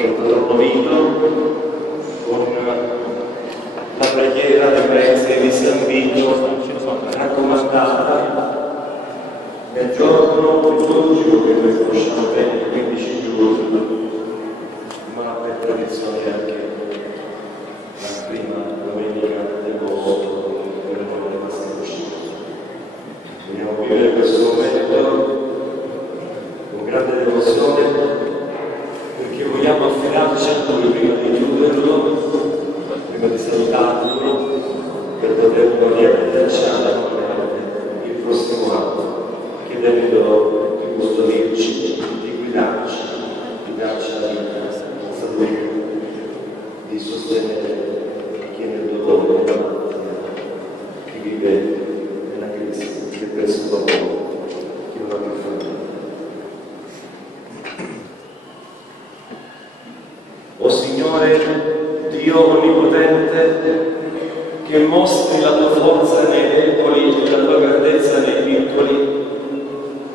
del patrono Vito, con la preghiera del Paese di San Vito raccomandata nel giorno liturgico che noi conosciamo bene, il 15 giugno, ma per tradizione anche la prima domenica dell'agosto, per il nome della Santa Uscita. Dobbiamo vivere questo momento con grande devozione, perché vogliamo affidarci a Lui prima di chiuderlo, prima di salutarlo, per poterlo riabbracciare il prossimo anno, chiedendolo di custodirci, di guidarci, di darci la vita, la salute, di sostenere chi è nel dolore, nella malattia, chi vive nella crisi, chi è preso da lavoro, chi non ha più famiglia. O Signore, Dio Onnipotente, che mostri la tua forza nei deboli e la tua grandezza nei piccoli,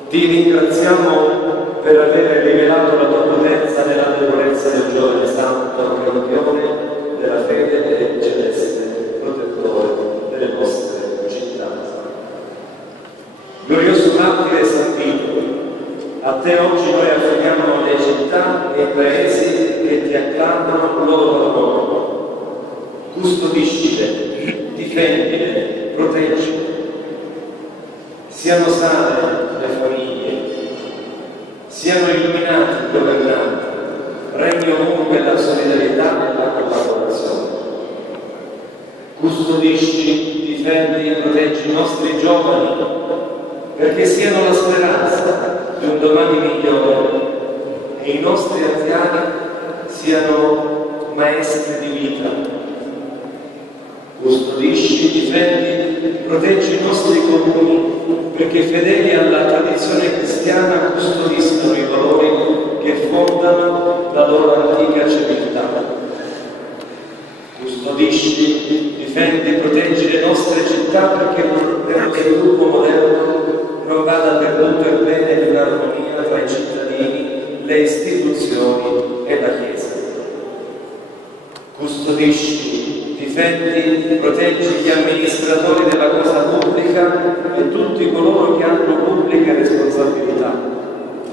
ti ringraziamo per aver rivelato la tua potenza nella debolezza del giovane santo, campione della fede celeste, protettore delle nostre città. Glorioso martire San Vito, a te oggi noi affidiamo le città e i paesi che ti acclamano loro patrono. Custodiscile, difendile, proteggile. Siano sane le famiglie, siano illuminati i governanti, regni ovunque la solidarietà e la collaborazione. Custodisci, difendi, proteggi i nostri giovani, perché siano la speranza di un domani migliore e i nostri anziani siano maestri di vita. Custodisci, difendi, proteggi i nostri comuni, perché fedeli alla tradizione cristiana custodiscono i valori che fondano la loro antica civiltà. Custodisci, difendi, proteggi le nostre città, perché nello sviluppo moderno non vada perduto il bene di un'armonia tra i cittadini, le istituzioni e la Chiesa. Custodisci, difendi, proteggi gli amministratori della cosa pubblica e tutti coloro che hanno pubbliche responsabilità,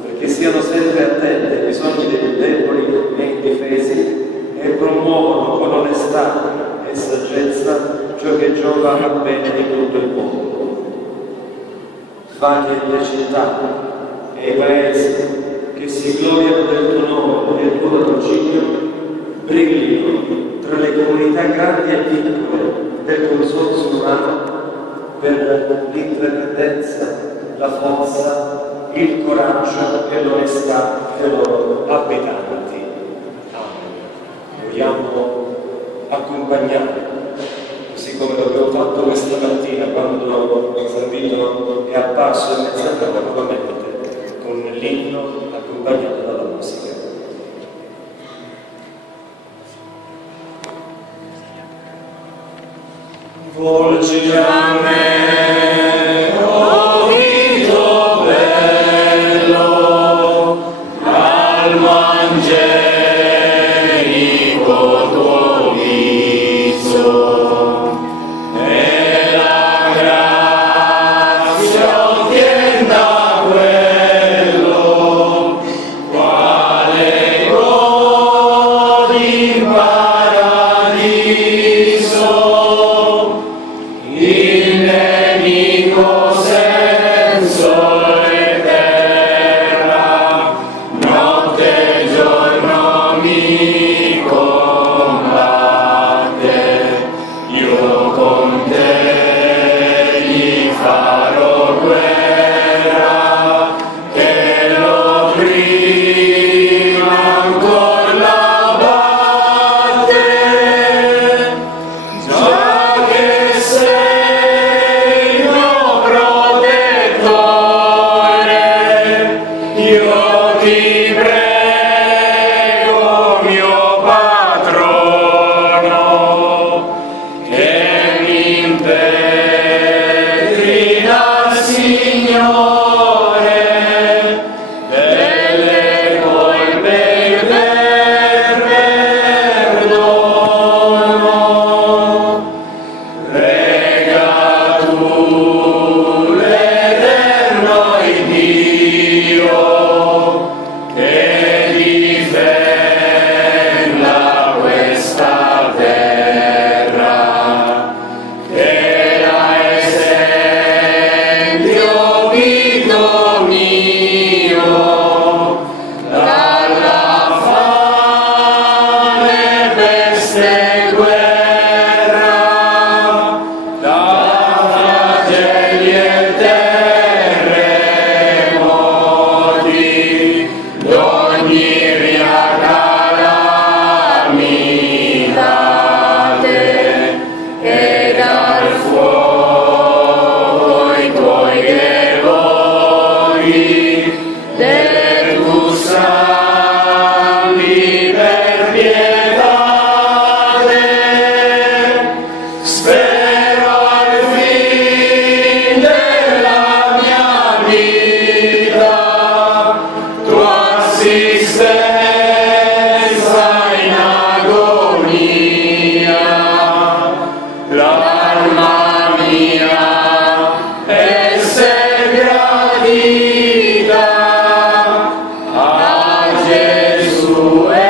perché siano sempre attenti ai bisogni dei deboli e indifesi e promuovono con onestà e saggezza ciò che giova al bene di tutto il mondo. Fa che le città e i paesi che si gloriano del tuo nome e del tuo patrocinio brillino tra le comunità grandi e piccole del consorzio umano per l'intraprendenza, la forza, il coraggio e l'onestà dei loro abitanti. Amen. Vogliamo accompagnare, così come l'abbiamo fatto questa mattina quando San Vito è apparso in mezzo a noi nuovamente con l'inno accompagnato dalla musica. Volgi a me, oh Vito bello, almo angelico tuo viso, e la grazia ottiene da quello, quale godi in paradiso. Il nemico senso e terra, notte e giorno Gesù è